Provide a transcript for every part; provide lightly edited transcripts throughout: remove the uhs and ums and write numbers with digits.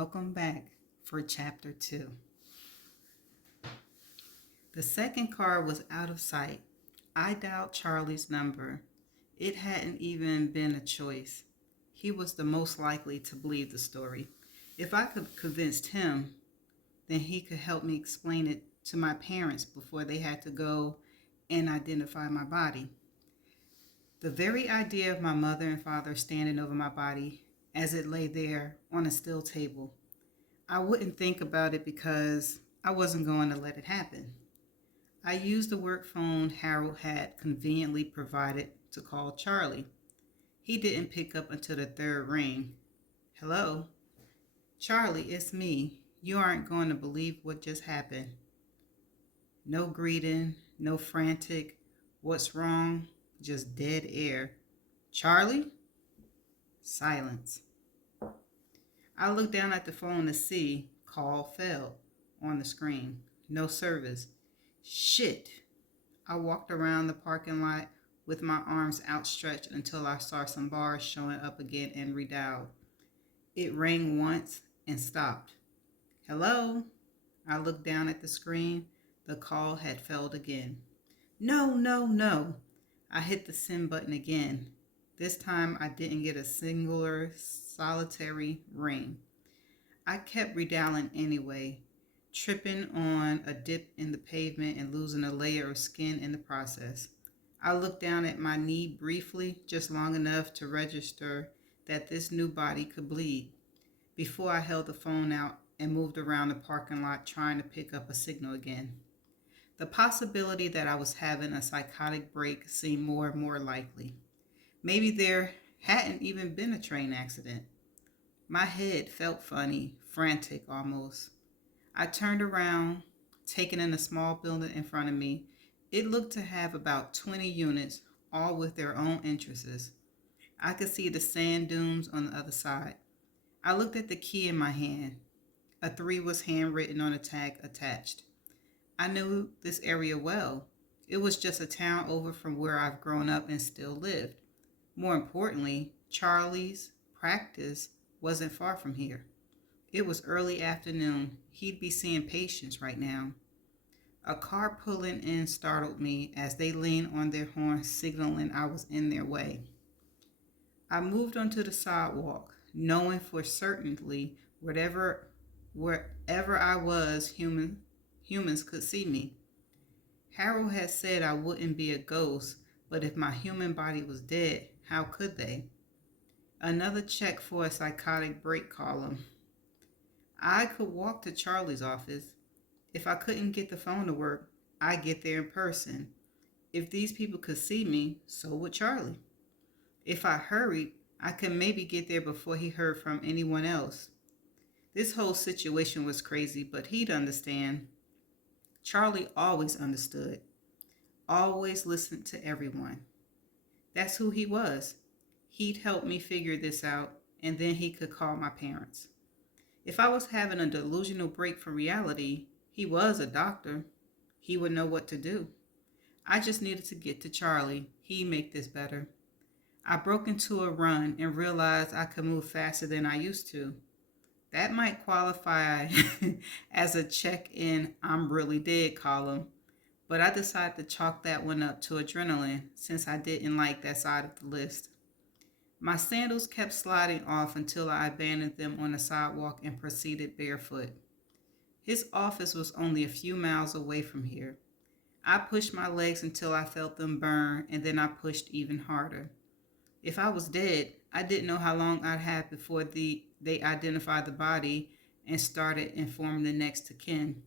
Welcome back for Chapter 2. The second car was out of sight. I dialed Charlie's number. It hadn't even been a choice. He was the most likely to believe the story. If I could convince him, then he could help me explain it to my parents before they had to go and identify my body. The very idea of my mother and father standing over my body as it lay there on a steel table, I wouldn't think about it because I wasn't going to let it happen. I used the work phone Harold had conveniently provided to call Charlie. He didn't pick up until the third ring. Hello? Charlie, it's me. You aren't going to believe what just happened. No greeting, no frantic, what's wrong? Just dead air. Charlie? Silence. I looked down at the phone to see call failed on the screen. No service. Shit. I walked around the parking lot with my arms outstretched until I saw some bars showing up again and redialed. It rang once and stopped. Hello? I looked down at the screen. The call had failed again. No. I hit the send button again. This time I didn't get a singular, solitary ring. I kept redialing anyway, tripping on a dip in the pavement and losing a layer of skin in the process. I looked down at my knee briefly, just long enough to register that this new body could bleed, before I held the phone out and moved around the parking lot trying to pick up a signal again. The possibility that I was having a psychotic break seemed more and more likely. Maybe there hadn't even been a train accident. My head felt funny, frantic almost. I turned around, taking in a small building in front of me. It looked to have about 20 units, all with their own entrances. I could see the sand dunes on the other side. I looked at the key in my hand. A 3 was handwritten on a tag attached. I knew this area well. It was just a town over from where I've grown up and still lived. More importantly, Charlie's practice wasn't far from here. It was early afternoon. He'd be seeing patients right now. A car pulling in startled me as they leaned on their horn, signaling I was in their way. I moved onto the sidewalk, knowing for certainty wherever I was, humans could see me. Harold had said I wouldn't be a ghost, but if my human body was dead, how could they? Another check for a psychotic break column. I could walk to Charlie's office. If I couldn't get the phone to work, I'd get there in person. If these people could see me, so would Charlie. If I hurried, I could maybe get there before he heard from anyone else. This whole situation was crazy, but he'd understand. Charlie always understood, always listened to everyone. That's who he was. He'd help me figure this out, and then he could call my parents. If I was having a delusional break from reality, he was a doctor. He would know what to do. I just needed to get to Charlie. He'd make this better. I broke into a run and realized I could move faster than I used to. That might qualify as a check-in I'm really dead column, but I decided to chalk that one up to adrenaline since I didn't like that side of the list. My sandals kept sliding off until I abandoned them on the sidewalk and proceeded barefoot. His office was only a few miles away from here. I pushed my legs until I felt them burn, and then I pushed even harder. If I was dead, I didn't know how long I'd have before they identified the body and started informing the next of kin.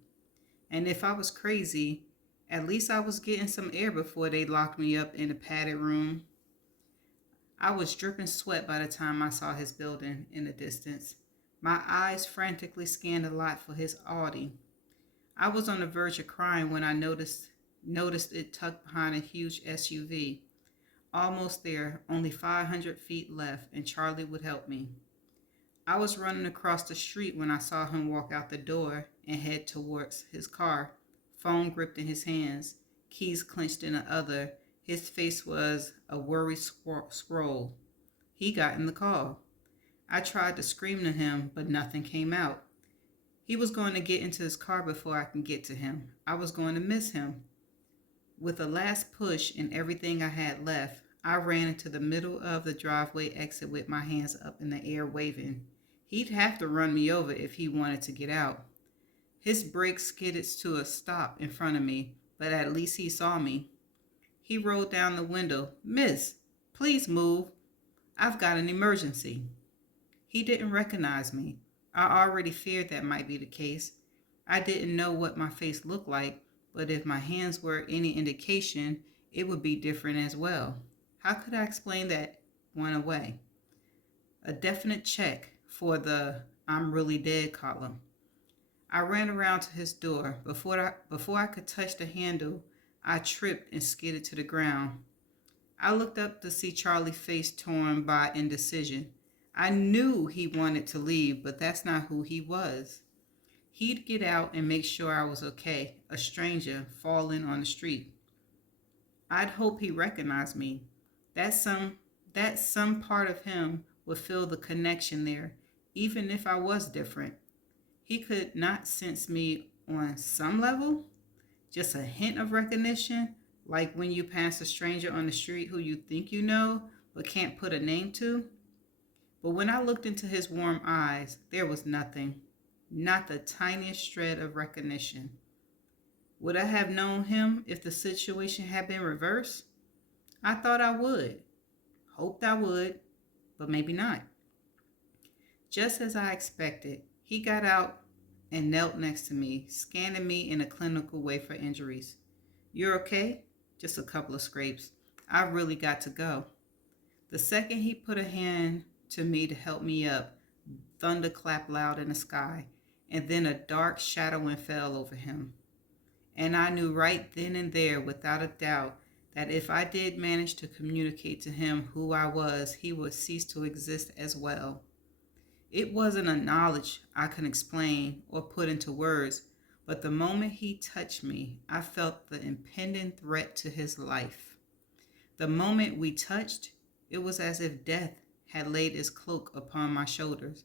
And if I was crazy, at least I was getting some air before they locked me up in a padded room. I was dripping sweat by the time I saw his building in the distance. My eyes frantically scanned the lot for his Audi. I was on the verge of crying when I noticed it tucked behind a huge SUV. Almost there, only 500 feet left, and Charlie would help me. I was running across the street when I saw him walk out the door and head towards his car, phone gripped in his hands, keys clenched in the other. His face was a worried scroll. He got in the call. I tried to scream to him, but nothing came out. He was going to get into his car before I could get to him. I was going to miss him. With a last push and everything I had left, I ran into the middle of the driveway exit with my hands up in the air waving. He'd have to run me over if he wanted to get out. His brakes skidded to a stop in front of me, but at least he saw me. He rolled down the window. "Miss, please move. I've got an emergency." He didn't recognize me. I already feared that might be the case. I didn't know what my face looked like, but if my hands were any indication, it would be different as well. How could I explain that one away? A definite check for the "I'm really dead" column. I ran around to his door. Before I could touch the handle, I tripped and skidded to the ground. I looked up to see Charlie's face torn by indecision. I knew he wanted to leave, but that's not who he was. He'd get out and make sure I was okay, a stranger falling on the street. I'd hope he recognized me. That some part of him would feel the connection there, even if I was different. He could not sense me on some level, just a hint of recognition, like when you pass a stranger on the street who you think you know but can't put a name to. But when I looked into his warm eyes, there was nothing, not the tiniest shred of recognition. Would I have known him if the situation had been reversed? I thought I would, hoped I would, but maybe not. Just as I expected, he got out and knelt next to me, scanning me in a clinical way for injuries. "You're okay?" "Just a couple of scrapes. I've really got to go." The second he put a hand to me to help me up, thunder clapped loud in the sky, and then a dark shadowing fell over him. And I knew right then and there, without a doubt, that if I did manage to communicate to him who I was, he would cease to exist as well. It wasn't a knowledge I could explain or put into words, but the moment he touched me, I felt the impending threat to his life. The moment we touched, it was as if death had laid its cloak upon my shoulders.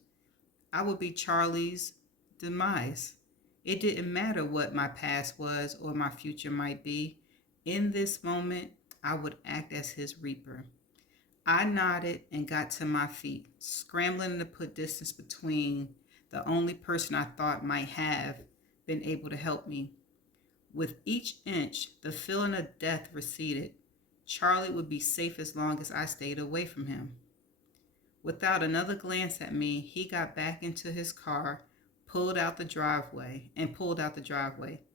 I would be Charlie's demise. It didn't matter what my past was or my future might be. In this moment, I would act as his reaper. I nodded and got to my feet, scrambling to put distance between the only person I thought might have been able to help me. With each inch, the feeling of death receded. Charlie would be safe as long as I stayed away from him. Without another glance at me, he got back into his car, pulled out the driveway.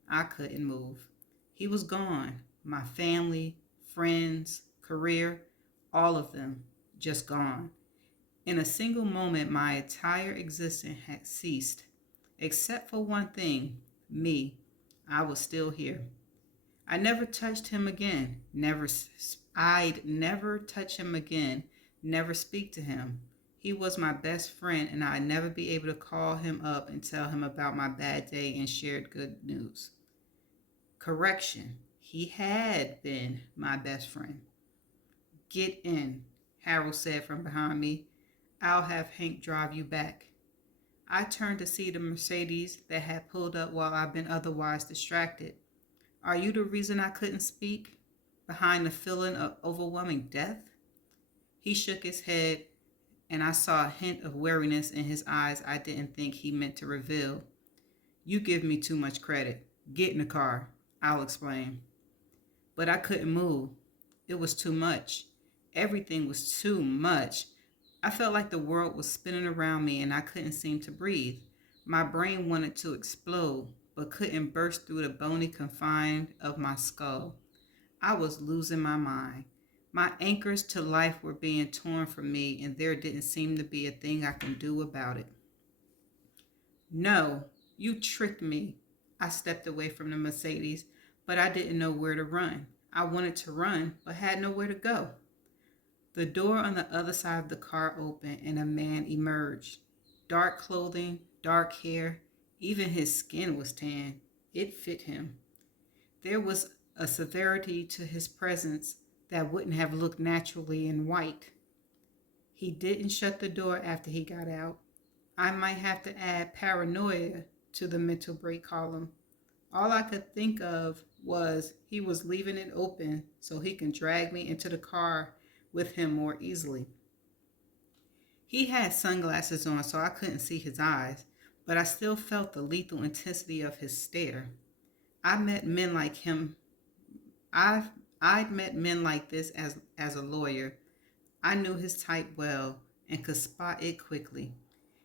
I couldn't move. He was gone. My family, friends, career, all of them, just gone. In a single moment, my entire existence had ceased. Except for one thing, me. I was still here. I never touched him again. I'd never touch him again. Never speak to him. He was my best friend, and I'd never be able to call him up and tell him about my bad day and shared good news. Correction, he had been my best friend. "Get in," Harold said from behind me. "I'll have Hank drive you back." I turned to see the Mercedes that had pulled up while I'd been otherwise distracted. "Are you the reason I couldn't speak? Behind the feeling of overwhelming death?" He shook his head, and I saw a hint of weariness in his eyes I didn't think he meant to reveal. "You give me too much credit. Get in the car. I'll explain." But I couldn't move. It was too much. Everything was too much. I felt like the world was spinning around me and I couldn't seem to breathe. My brain wanted to explode, but couldn't burst through the bony confines of my skull. I was losing my mind. My anchors to life were being torn from me, and there didn't seem to be a thing I can do about it. "No, you tricked me." I stepped away from the Mercedes, but I didn't know where to run. I wanted to run, but had nowhere to go. The door on the other side of the car opened, and a man emerged. Dark clothing, dark hair, even his skin was tan. It fit him. There was a severity to his presence that wouldn't have looked naturally in white. He didn't shut the door after he got out. I might have to add paranoia to the mental break column. All I could think of was he was leaving it open so he can drag me into the car with him more easily. He had sunglasses on so I couldn't see his eyes, but I still felt the lethal intensity of his stare. I met men like him. I've I'd met men like this as a lawyer. I knew his type well and could spot it quickly.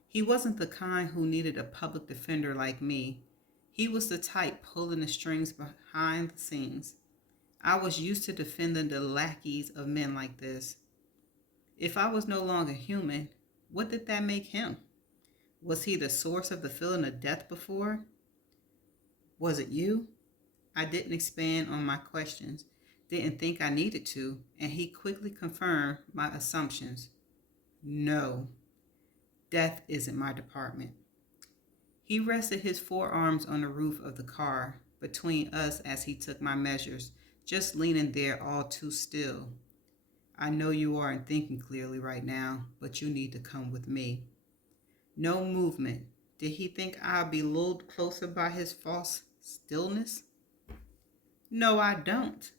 He wasn't the kind who needed a public defender like me. He was the type pulling the strings behind the scenes. I was used to defending the lackeys of men like this. If I was no longer human, what did that make him? Was he the source of the feeling of death before? Was it you? I didn't expand on my questions, didn't think I needed to, and he quickly confirmed my assumptions. No, death isn't my department. He rested his forearms on the roof of the car between us as he took my measures, just leaning there all too still. I know you aren't thinking clearly right now, but you need to come with me. No movement. Did he think I'd be lulled closer by his false stillness? No, I don't.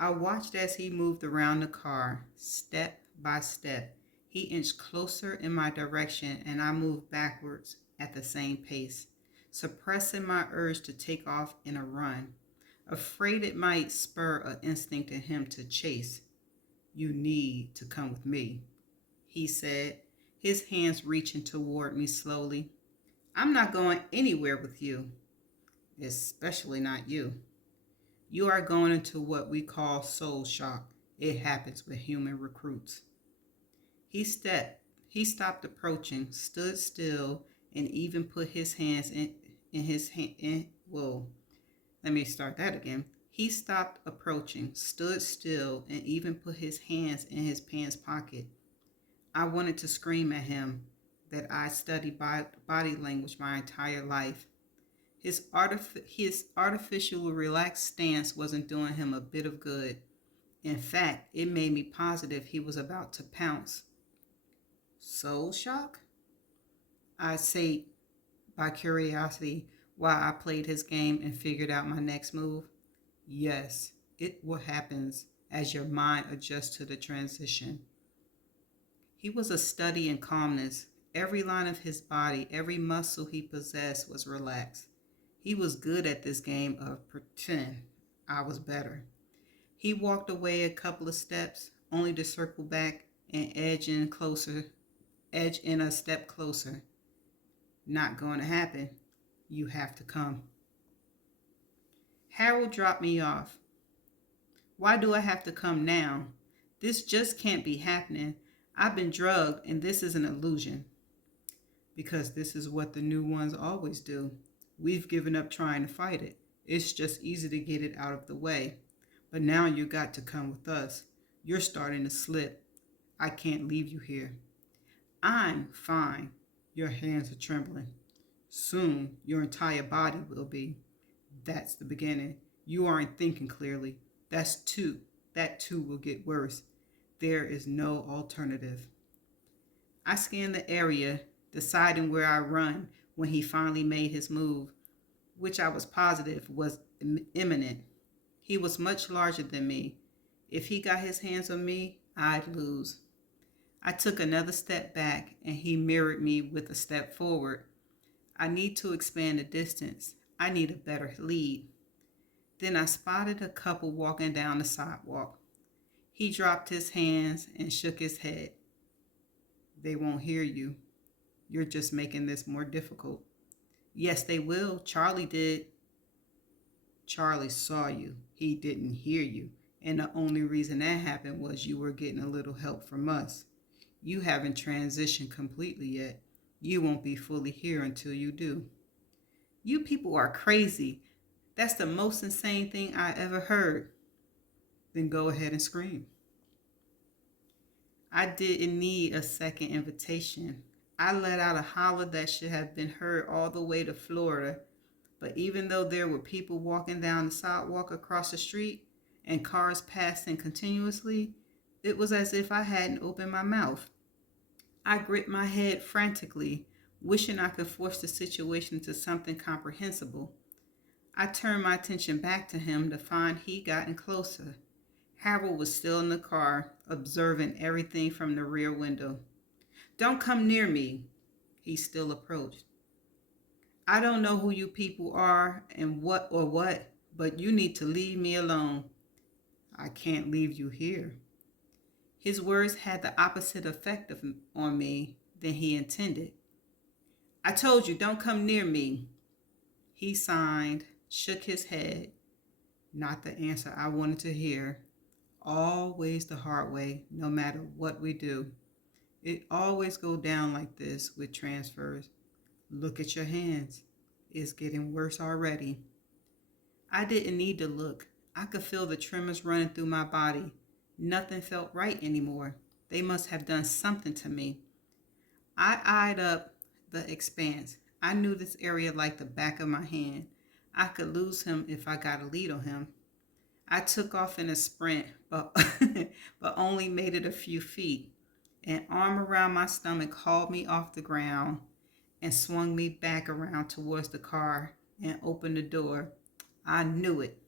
I watched as he moved around the car, step by step. He inched closer in my direction, and I moved backwards at the same pace, suppressing my urge to take off in a run, afraid it might spur an instinct in him to chase. You need to come with me, he said, his hands reaching toward me slowly. I'm not going anywhere with you, especially not you. You are going into what we call soul shock. It happens with human recruits. He stopped approaching, stood still, and even put his hands in his hand. Whoa, let me start that again. He stopped approaching, stood still, and even put his hands in his pants pocket. I wanted to scream at him that I studied body language my entire life. His artificial relaxed stance wasn't doing him a bit of good. In fact, it made me positive he was about to pounce. Soul shock? I say by curiosity while I played his game and figured out my next move. Yes, it what happens as your mind adjusts to the transition. He was a study in calmness. Every line of his body, every muscle he possessed was relaxed. He was good at this game of pretend I was better. He walked away a couple of steps, only to circle back and edge in a step closer. Not going to happen. You have to come. Harold dropped me off. Why do I have to come now? This just can't be happening. I've been drugged and this is an illusion. Because this is what the new ones always do. We've given up trying to fight it. It's just easy to get it out of the way. But now you got to come with us. You're starting to slip. I can't leave you here. I'm fine. Your hands are trembling. Soon, your entire body will be. That's the beginning. You aren't thinking clearly. That too will get worse. There is no alternative. I scanned the area, deciding where I run when he finally made his move, which I was positive was imminent. He was much larger than me. If he got his hands on me, I'd lose. I took another step back and he mirrored me with a step forward. I need to expand the distance. I need a better lead. Then I spotted a couple walking down the sidewalk. He dropped his hands and shook his head. They won't hear you. You're just making this more difficult. Yes, they will. Charlie did. Charlie saw you. He didn't hear you. And the only reason that happened was you were getting a little help from us. You haven't transitioned completely yet. You won't be fully here until you do. You people are crazy. That's the most insane thing I ever heard. Then go ahead and scream. I didn't need a second invitation. I let out a holler that should have been heard all the way to Florida. But even though there were people walking down the sidewalk across the street and cars passing continuously, It was as if I hadn't opened my mouth. I gripped my head frantically, wishing I could force the situation to something comprehensible. I turned my attention back to him to find he'd gotten closer. Harold was still in the car, observing everything from the rear window. Don't come near me, he still approached. I don't know who you people are and what, but you need to leave me alone. I can't leave you here. His words had the opposite effect on me than he intended. I told you, don't come near me. He signed, shook his head. Not the answer I wanted to hear. Always the hard way, no matter what we do. It always go down like this with transfers. Look at your hands. It's getting worse already. I didn't need to look. I could feel the tremors running through my body. Nothing felt right anymore. They must have done something to me. I eyed up the expanse. I knew this area like the back of my hand. I could lose him if I got a lead on him. I took off in a sprint, but, but only made it a few feet. An arm around my stomach hauled me off the ground and swung me back around towards the car and opened the door. I knew it.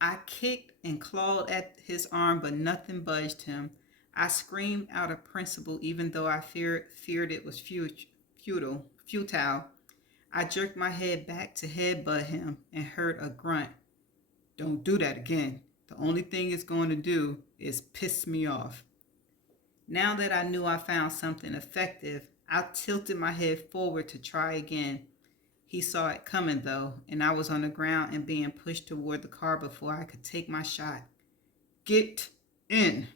I kicked and clawed at his arm, but nothing budged him. I screamed out of principle, even though I feared it was futile. I jerked my head back to headbutt him and heard a grunt. Don't do that again. The only thing it's going to do is piss me off. Now that I knew I found something effective, I tilted my head forward to try again. He saw it coming, though, and I was on the ground and being pushed toward the car before I could take my shot. Get in.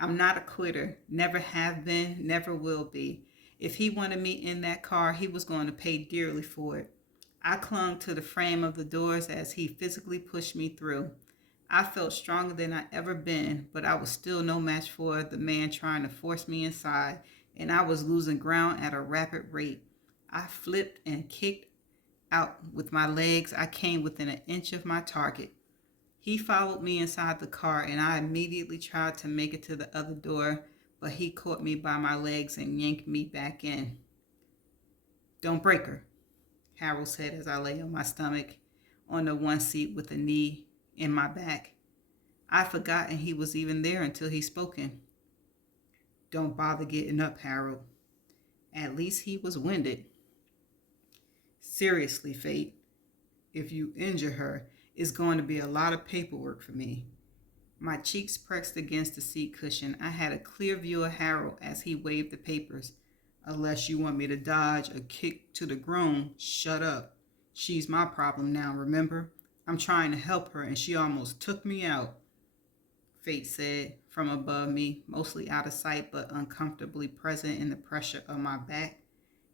I'm not a quitter. Never have been, never will be. If he wanted me in that car, he was going to pay dearly for it. I clung to the frame of the doors as he physically pushed me through. I felt stronger than I ever been, but I was still no match for the man trying to force me inside, and I was losing ground at a rapid rate. I flipped and kicked out with my legs. I came within an inch of my target. He followed me inside the car, and I immediately tried to make it to the other door, but he caught me by my legs and yanked me back in. Don't break her, Harold said as I lay on my stomach on the one seat with a knee in my back. I'd forgotten he was even there until he spoken. Don't bother getting up, Harold. At least he was winded. Seriously, Fate, if you injure her, it's going to be a lot of paperwork for me. My cheeks pressed against the seat cushion. I had a clear view of Harold as he waved the papers. Unless you want me to dodge a kick to the groin, shut up. She's my problem now, remember? I'm trying to help her and she almost took me out, Fate said from above me, mostly out of sight but uncomfortably present in the pressure of my back.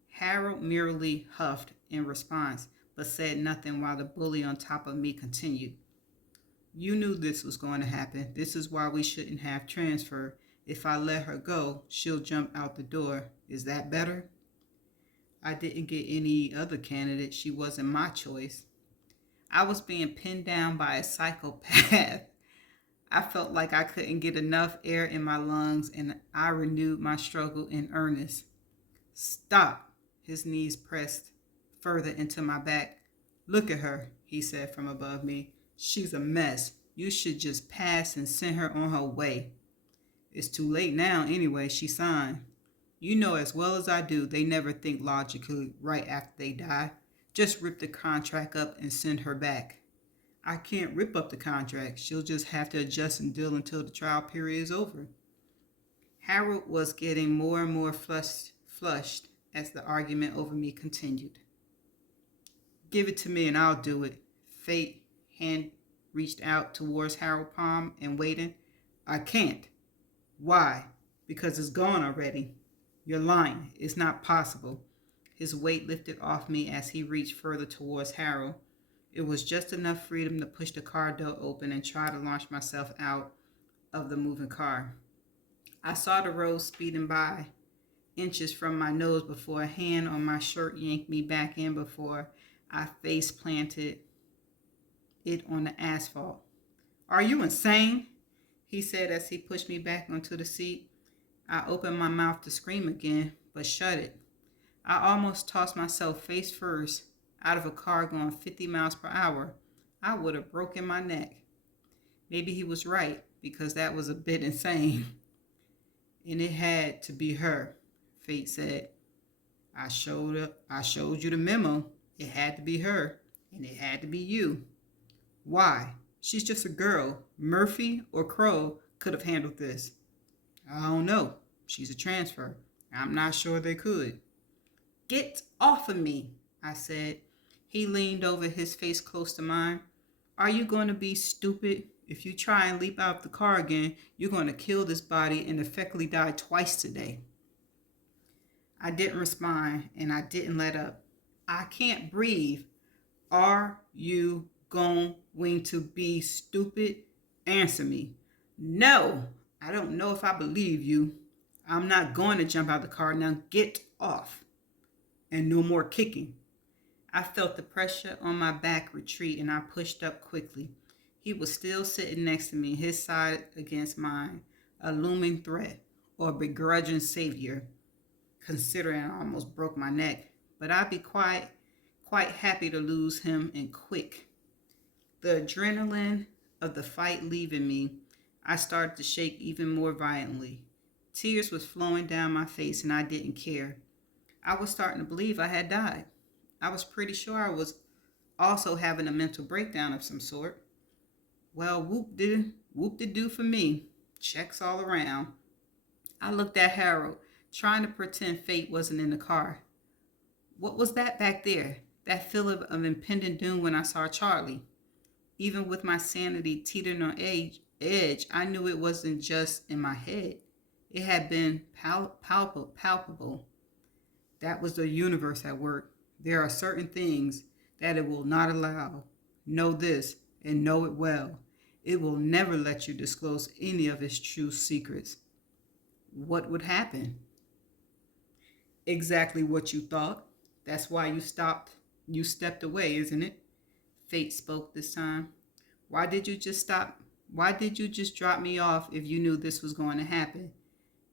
Harold merely huffed in response, but said nothing while the bully on top of me continued. You knew this was going to happen. This is why we shouldn't have transfer. If I let her go, she'll jump out the door. Is that better? I didn't get any other candidate. She wasn't my choice. I was being pinned down by a psychopath. I felt like I couldn't get enough air in my lungs, and I renewed my struggle in earnest. Stop. His knees pressed further into my back. Look at her, he said from above me. She's a mess. You should just pass and send her on her way. It's too late now anyway, she signed. You know as well as I do they never think logically right after they die. Just rip the contract up and send her back. I can't rip up the contract. She'll just have to adjust and deal until the trial period is over. Harold was getting more and more flushed as the argument over me continued. Give it to me and I'll do it. Fate hand reached out towards Harold's palm and waiting. I can't. Why? Because it's gone already. You're lying. It's not possible. His weight lifted off me as he reached further towards Harold. It was just enough freedom to push the car door open and try to launch myself out of the moving car. I saw the road speeding by inches from my nose before a hand on my shirt yanked me back in before I face planted it on the asphalt. Are you insane? he said as he pushed me back onto the seat. I opened my mouth to scream again, but shut it. I almost tossed myself face first out of a car going 50 miles per hour. I would have broken my neck. Maybe he was right, because that was a bit insane. And it had to be her, Fate said. I showed you the memo. It had to be her, and it had to be you. Why? She's just a girl. Murphy or Crow could have handled this. I don't know. She's a transfer. I'm not sure they could. Get off of me, I said. He leaned over, his face close to mine. Are you going to be stupid? If you try and leap out of the car again, you're going to kill this body and effectively die twice today. I didn't respond, and I didn't let up. I can't breathe. Are you going to be stupid? Answer me. No, I don't know if I believe you. I'm not going to jump out the car. Now get off. And no more kicking. I felt the pressure on my back retreat, and I pushed up quickly. He was still sitting next to me, his side against mine, a looming threat or a begrudging savior, considering I almost broke my neck. But I'd be quite happy to lose him, and quick. The adrenaline of the fight leaving me, I started to shake even more violently. Tears was flowing down my face, and I didn't care. I was starting to believe I had died. I was pretty sure I was also having a mental breakdown of some sort. Well, whoop-de-doo for me. Checks all around. I looked at Harold, trying to pretend Fate wasn't in the car. What was that back there? That feeling of impending doom when I saw Charlie. Even with my sanity teetering on edge, I knew it wasn't just in my head. It had been palpable. That was the universe at work. There are certain things that it will not allow. Know this, and know it well. It will never let you disclose any of its true secrets. What would happen? Exactly what you thought. That's why you stepped away, isn't it? Fate spoke this time. Why did you just stop? Why did you just drop me off if you knew this was going to happen?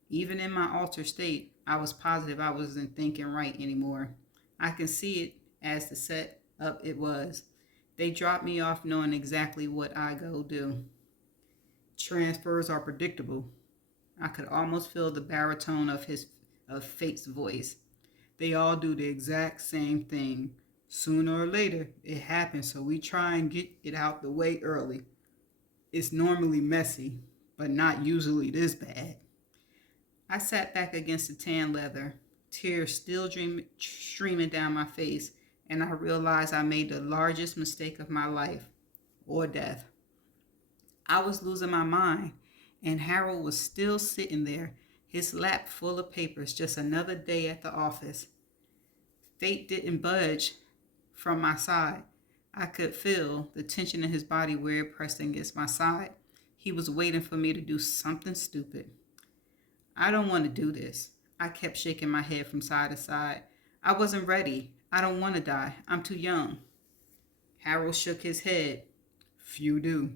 Even in my altered state, I was positive I wasn't thinking right anymore. I can see it as the setup it was. They dropped me off knowing exactly what I go do. Transfers are predictable. I could almost feel the baritone of Fate's voice. They all do the exact same thing. Sooner or later, it happens, so we try and get it out the way early. It's normally messy, but not usually this bad. I sat back against the tan leather, tears still streaming down my face, and I realized I made the largest mistake of my life, or death. I was losing my mind, and Harold was still sitting there, his lap full of papers, just another day at the office. Fate didn't budge from my side. I could feel the tension in his body where it pressed against my side. He was waiting for me to do something stupid. I don't want to do this. I kept shaking my head from side to side. I wasn't ready. I don't want to die. I'm too young. Harold shook his head. Few do.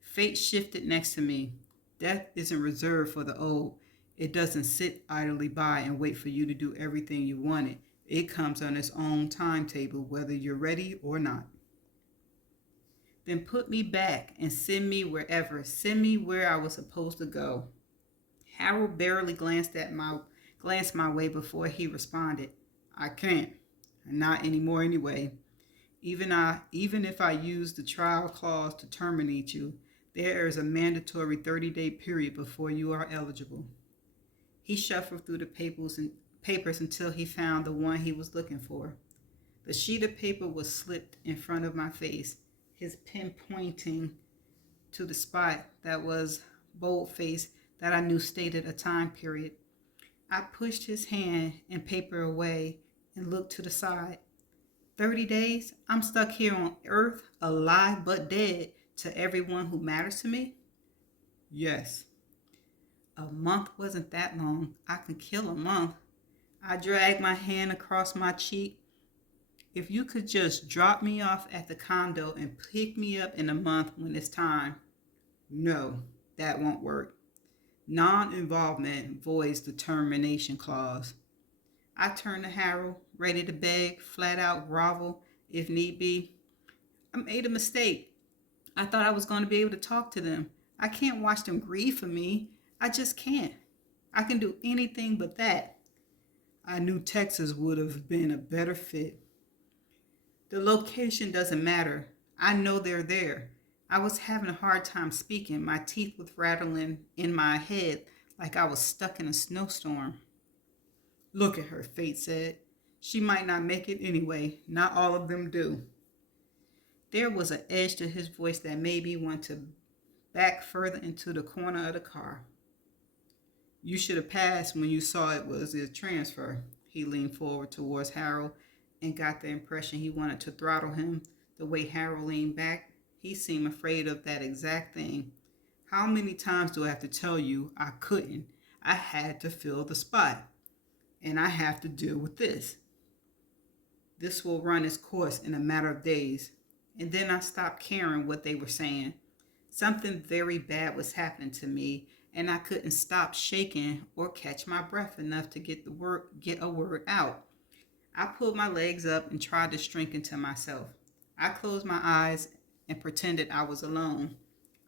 Fate shifted next to me. Death isn't reserved for the old. It doesn't sit idly by and wait for you to do everything you wanted. It comes on its own timetable, whether you're ready or not. Then put me back and send me wherever. Send me where I was supposed to go. Harold barely glanced my way before he responded. I can't. Not anymore anyway. Even if I use the trial clause to terminate you, there is a mandatory 30-day period before you are eligible. He shuffled through the papers until he found the one he was looking for. The sheet of paper was slipped in front of my face, his pen pointing to the spot that was bold-faced that I knew stated a time period. I pushed his hand and paper away and looked to the side. 30 days? I'm stuck here on Earth, alive but dead to everyone who matters to me? Yes. A month wasn't that long. I could kill a month. I dragged my hand across my cheek. If you could just drop me off at the condo and pick me up in a month when it's time. No, That won't work. Non-involvement voids the termination clause. I turned to Harold, ready to beg, flat out grovel if need be. I made a mistake. I thought I was going to be able to talk to them. I can't watch them grieve for me. I just can't. I can do anything but that. I knew Texas would have been a better fit. The location doesn't matter. I know they're there. I was having a hard time speaking. My teeth were rattling in my head like I was stuck in a snowstorm. Look at her, Fate said. She might not make it anyway. Not all of them do. There was an edge to his voice that made me want to back further into the corner of the car. You should have passed when you saw it was a transfer. He leaned forward towards Harold and got the impression he wanted to throttle him. The way Harold leaned back, he seemed afraid of that exact thing. How many times do I have to tell you I couldn't? I had to fill the spot. And I have to deal with this. This will run its course in a matter of days. And then I stopped caring what they were saying. Something very bad was happening to me, and I couldn't stop shaking or catch my breath enough to get a word out. I pulled my legs up and tried to strengthen to myself. I closed my eyes and pretended I was alone.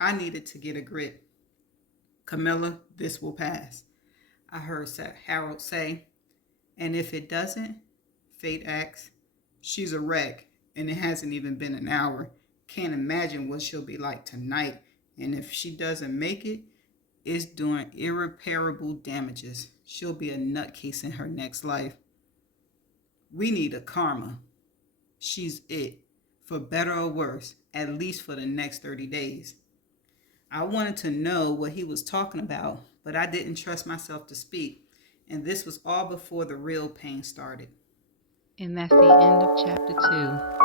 I needed to get a grip. Camilla, this will pass, I heard Harold say. And if it doesn't, Fate asked. She's a wreck, and it hasn't even been an hour. Can't imagine what she'll be like tonight. And if she doesn't make it, it's doing irreparable damages. She'll be a nutcase in her next life. We need a karma. She's it, for better or worse, at least for the next 30 days. I wanted to know what he was talking about, but I didn't trust myself to speak. And this was all before the real pain started. And that's the end of chapter 2.